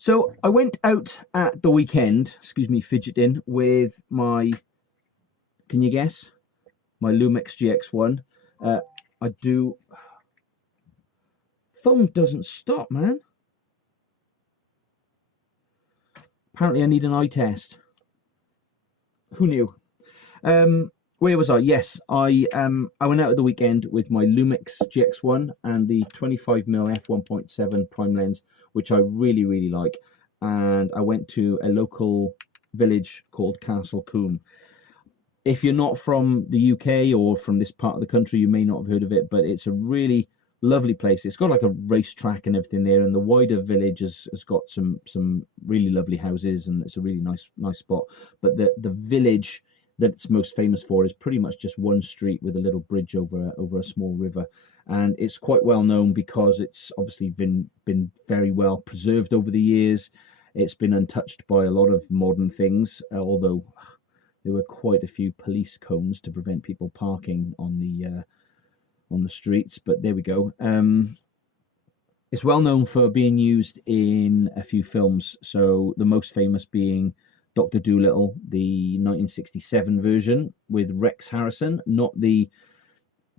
So I went out at the weekend, excuse me, fidgeting with my, can you guess? My Lumix GX1. Uh, I do, phone doesn't stop, man. Apparently I need an eye test. Who knew? Where was I? Yes, I went out at the weekend with my Lumix GX1 and the 25mm f1.7 prime lens, which I really like. And I went to a local village called Combe. If you're not from the UK or from this part of the country, you may not have heard of it, but it's a really lovely place. It's got like a racetrack and everything there, and the wider village has got some really lovely houses, and it's a really nice spot. But the village that it's most famous for is pretty much just one street with a little bridge over a small river, and it's quite well known because it's obviously been very well preserved over the years. It's been untouched by a lot of modern things, although there were quite a few police cones to prevent people parking on the streets. But there we go. It's well known for being used in a few films. So the most famous being Dr. Dolittle, the 1967 version with Rex Harrison, not the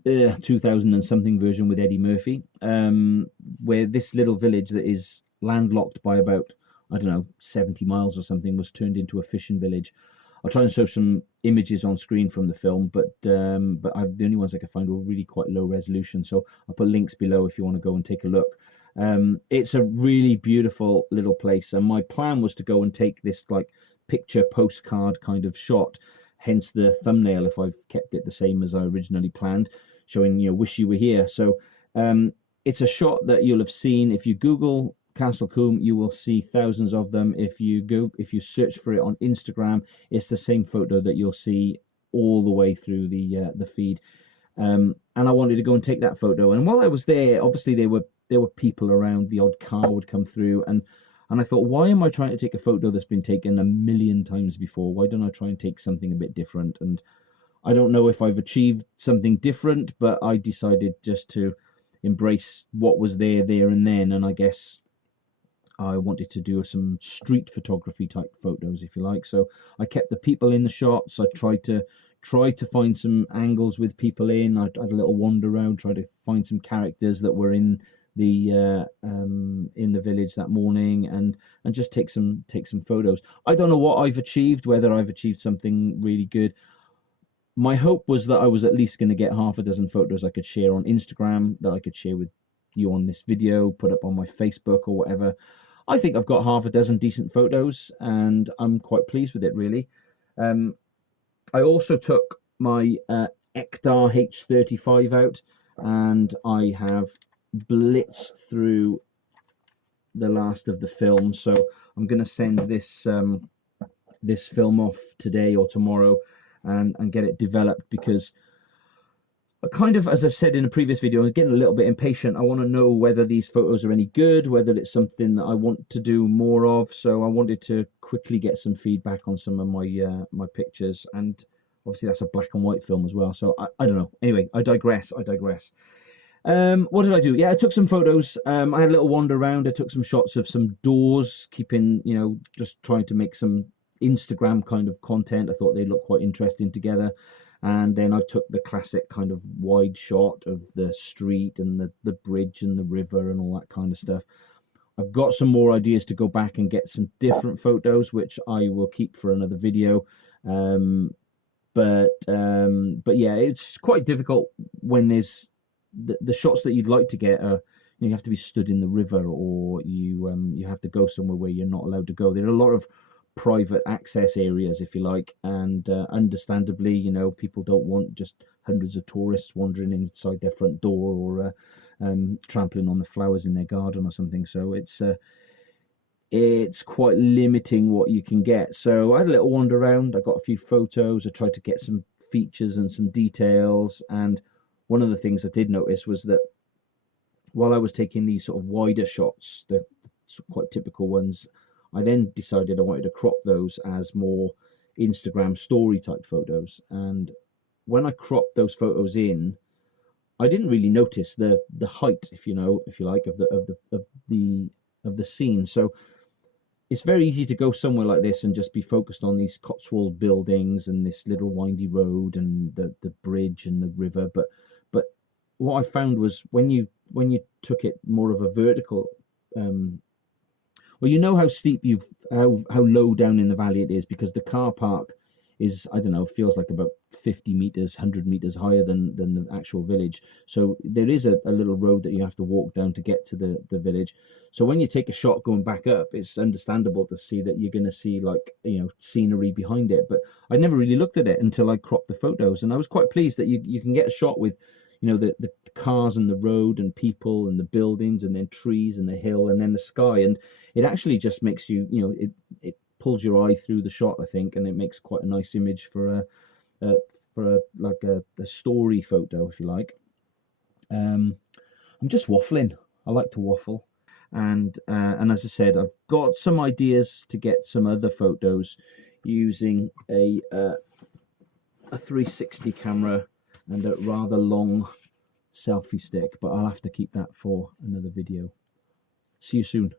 2000 and something version with Eddie Murphy, where this little village that is landlocked by about, I don't know, 70 miles or something, was turned into a fishing village. I'll try and show some images on screen from the film, but the only ones I could find were really quite low resolution. So I'll put links below if you want to go and take a look. It's a really beautiful little place, and my plan was to go and take this like picture postcard kind of shot, hence the thumbnail, if I've kept it the same as I originally planned, showing, wish you were here. So it's a shot that you'll have seen if you Google Castle Combe. You will see thousands of them. If you search for it on Instagram, it's the same photo that you'll see all the way through the feed. And I wanted to go and take that photo. And while I was there, obviously there were people around. The odd car would come through, and I thought, why am I trying to take a photo that's been taken a million times before? Why don't I try and take something a bit different? And I don't know if I've achieved something different, but I decided just to embrace what was there and then. And I guess I wanted to do some street photography type photos, if you like. So I kept the people in the shots. I tried to find some angles with people in. I had a little wander around, tried to find some characters that were in the village that morning, and just take some photos. I don't know what I've achieved, whether I've achieved something really good. My hope was that I was at least going to get half a dozen photos I could share on Instagram, that I could share with you on this video, put up on my Facebook or whatever. I think I've got half a dozen decent photos, and I'm quite pleased with it, really. I also took my Ektar H35 out, and I have blitzed through the last of the film. So I'm going to send this this film off today or tomorrow and get it developed, because I kind of, as I've said in a previous video, I'm getting a little bit impatient. I want to know whether these photos are any good, whether it's something that I want to do more of. So I wanted to quickly get some feedback on some of my my pictures, and obviously that's a black and white film as well. So I don't know. Anyway, I digress. What did I do? Yeah, I took some photos. I had a little wander around. I took some shots of some doors, keeping, just trying to make some Instagram kind of content. I thought they looked quite interesting together. And then I took the classic kind of wide shot of the street and the bridge and the river and all that kind of stuff. I've got some more ideas to go back and get some different photos, which I will keep for another video. But yeah, it's quite difficult when there's the shots that you'd like to get are, you have to be stood in the river, or you have to go somewhere where you're not allowed to go. There are a lot of private access areas, if you like, and understandably, people don't want just hundreds of tourists wandering inside their front door, or trampling on the flowers in their garden or something. So it's quite limiting what you can get. So I had a little wander around. I got a few photos. I tried to get some features and some details. And one of the things I did notice was that while I was taking these sort of wider shots, the quite typical ones, I then decided I wanted to crop those as more Instagram story type photos. And when I cropped those photos in, I didn't really notice the height, if you like, of the scene. So it's very easy to go somewhere like this and just be focused on these Cotswold buildings and this little windy road and the bridge and the river. But what I found was when you took it more of a vertical, well, you know how steep how low down in the valley it is, because the car park is, I don't know, feels like about 50 meters, 100 meters higher than the actual village. So there is a little road that you have to walk down to get to the village. So when you take a shot going back up, it's understandable to see that you're going to see, like, scenery behind it. But I never really looked at it until I cropped the photos, and I was quite pleased that you can get a shot with, the cars and the road and people and the buildings and then trees and the hill and then the sky, and it actually just makes you, it pulls your eye through the shot, I think, and it makes quite a nice image for a story photo, if you like. I'm just waffling. I like to waffle, and as I said, I've got some ideas to get some other photos using a 360 camera and a rather long selfie stick, but I'll have to keep that for another video. See you soon.